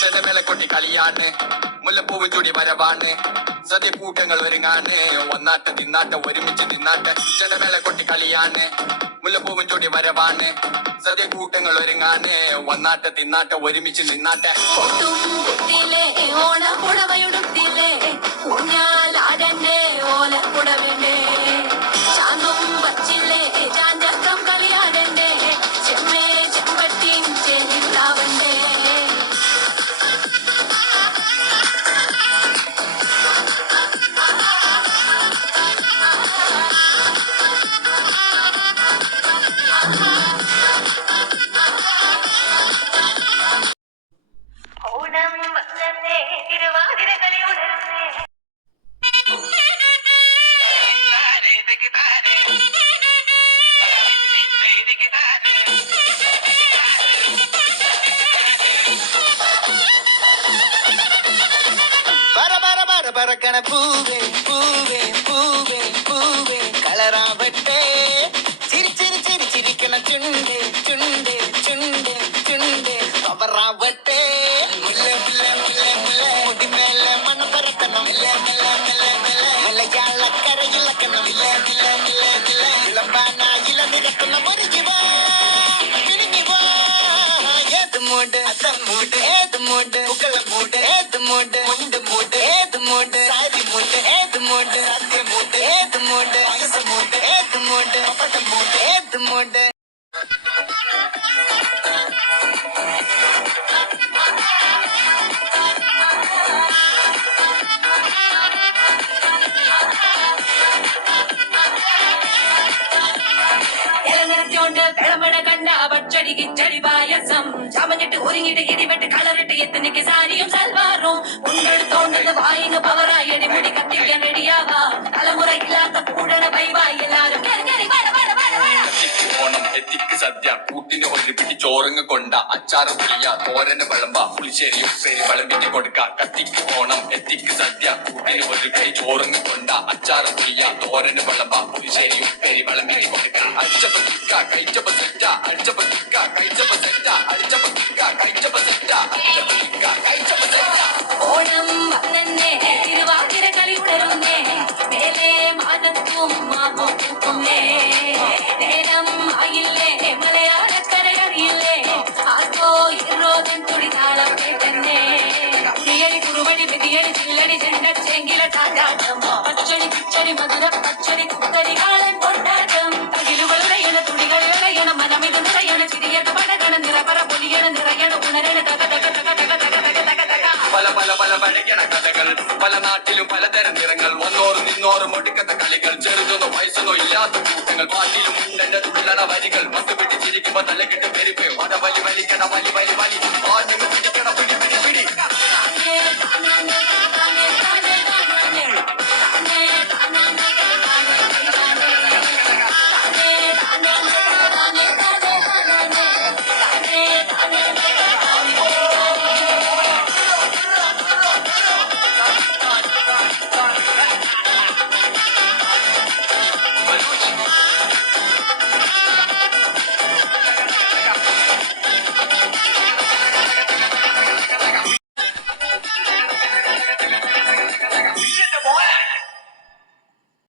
ചെണ്ടമേള കൊട്ടി കളിയാണ്, മുല്ലപ്പൂവ് ചൂടി വരവാണ്, സദ്യ കൂട്ടങ്ങൾ ഒരുങ്ങാണ്, ഒന്നാട്ട് നിന്നാട്ട് ഒരുമിച്ച് നിന്നാട്ട്. ചെണ്ടമേള കൊട്ടി കളിയാണ്, മുല്ലപ്പൂവും ചൂടി വരവാണ്, സദ്യ കൂട്ടങ്ങൾ ഒരുങ്ങാണ്, ഒന്നാട്ട് തിന്നാട്ട് ഒരുമിച്ച് നിന്നാട്ട്. ഓണപ്പുടവയുടുത്തില്ലേ ഊഞ്ഞാലാടന്റെ ഓലക്കുടവിന്റെ ശാന്തും വച്ചില്ലേ ചാഞ്ചക്കം കളിയാടന്റെ ചെമ്മേ ചെമ്പട്ടിൻ ചെന്നിട്ടാവന്റെ. ഓണം വന്നേ തിരുവാതിര കളിയുണർന്നേ. പറക്കണ പൂവേ പൂവേ പൂവേ പൂവേ കളറാവട്ടെ, ചിരിച്ചിരി ചിരി ചിരിക്കണ ചുണ്ടേ ചുണ്ടേ ചുണ്ടേ ചുണ്ടേ പവറാവട്ടെ. മുല്ല മുല്ല മുല്ല മുല്ല മുടിമേലെ മണ്ണ് പരത്തണം, മലയാളക്കരയിളക്കണം, ഇളമ്പാനായില നിരത്തണം. ഒരു ജീവ മൂട് മൂട് ഏത് മൂട് പുകള മൂട് ഏത് മൂട് മുണ്ട് മൂട് ഏത് മൂട് സാരി മൂട് ഏത് മൂട് സദ്യ മൂട് ഏത് മൂട് പായസ മൂട് ഏത് മൂട് പപ്പടം മൂട് ഏത് മൂട്. ഇളനിറച്ചോണ്ട് വിളമണ കണ്ട പച്ചടി കിച്ചടി പായസം ചമഞ്ഞിട്ട് ഒരുങ്ങിട്ട് ഇടിവെട്ട് കളറിട്ട് എത്തനിക്ക് സാരിയും സൽവാറും ഉണ്ടെടുത്തോണ്ടത് വായിങ് പവറായി അടിമുടി കത്തിക്കാൻ റെഡിയാവാ. തലമുറ ഇല്ലാത്ത കൂടണ വൈവായി എല്ലാരും ഓണം എത്തിക്ക് സദ്യ കൂട്ടിന് ഒരു പിടി ചോറങ്ങ് കൊണ്ട അച്ചാറ് പുളിയ തോരന് വിളമ്പ പുളിശ്ശേരി ഉപ്പേരി വിളമ്പിട്ട് കൊടുക്ക. കത്തിക്ക് ഓണം എത്തിക്ക് സദ്യ കൂട്ടിന് ഒരു പിടി ചോറങ്ങ് കൊണ്ട അച്ചാറ് പുളിയ തോരന് വിളമ്പ പുളിശ്ശേരി ഉപ്പേരി വിളമ്പിട്ട് കൊടുക്ക. അടിച്ചപ്പ തിക്ക കഴിച്ചപ്പ സെറ്റ, അടിച്ചപ്പ തിക്ക കഴിച്ചപ്പ സെറ്റ, അടിച്ചപ്പ തിക്ക കഴിച്ചപ്പ സെറ്റ, അടിച്ചപ്പ തിക്ക കഴിച്ചപ്പ സെറ്റ. ഓണം വന്നേ തിരുവാതിര കളി ഉണരുന്നേ മേലെ മാനത്തും മാവും പൂക്കുന്നേ. നേരം ആയില്ലേ മലയാളക്കരയറിയില്ലേ ആർക്കോ ഇറോദൻ തുടിതാളം കേട്ടന്നെ. കുടിയടി കുറുവടി വിധിയടി ചില്ലടി ചെണ്ടച്ചെങ്കില ചാഞ്ചാട്ടം പച്ചടി കിച്ചടി മധുര പച്ചടി കുത്തരി കാളൻ കൊണ്ടാട്ടം. തകിലുകൾ ഉടയണ തുടികൾ ഇളയണ മനമിത് നിറയണ ചിരിയത് പടകണ നിറപറ പൊലിയണ നിറയണ ഉണരണ തക തക തക തക തക തക തക തക. പല പല പല പഴകണ കഥകൾ, പല നാട്ടിലും പലതരം നിറങ്ങൾ, വന്നോറും നിന്നോറും ഒടുക്കത്തെ കളികൾ, ചെറുതെന്നോ വയസ്സെന്നോ ഇല്ലാത്ത കൂട്ടങ്ങൾ, പാട്ടിലും ഉണ്ടെന്റെ തുള്ളണ വരികൾ, മത്ത് പിടിച്ചിരിക്കുമ്പോ തലക്കെട്ട് പെരുപ്പ് വടവലി വലിക്കണ വലി വലി വലി.